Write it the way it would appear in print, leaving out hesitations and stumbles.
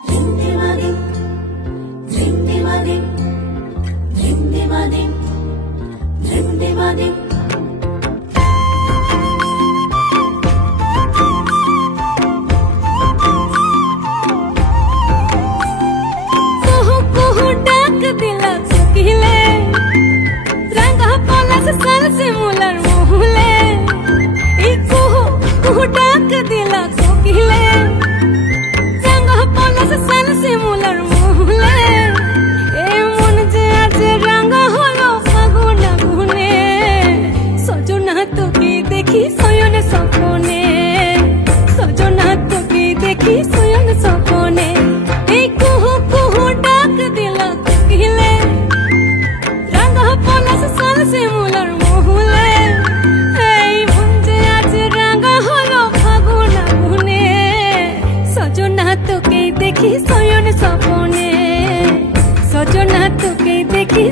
রিমধিমাদিম রিমধিমাদিম রিমধিমাদিম রিমধিমাদিম কুহু কুহু ডাক দিলা কোকিলে রাঙা পলাশ সাল শিমুলার মহুলে এই কুহু কুহু ডাক দিলা কোকিলে রাঙা পলাশ সাল শিমুলার মহুলে এ মন যে আজ রাঙা হলো ফাগুন আগুনে সজনা তোকে দেখি শয়ন স্বপ্নে সজনা তোকে দেখি শয়ন স্বপ্নে এই কুহু কুহু ডাক দিলা কোকিলে রাঙা পলাশ সাল শিমুলার মহুলে এই মন যে আজ রাঙা হলো ফাগুন আগুনে সজনা তোকে দেখি শয়ন স্বপ্নে সজনা তোকে দেখি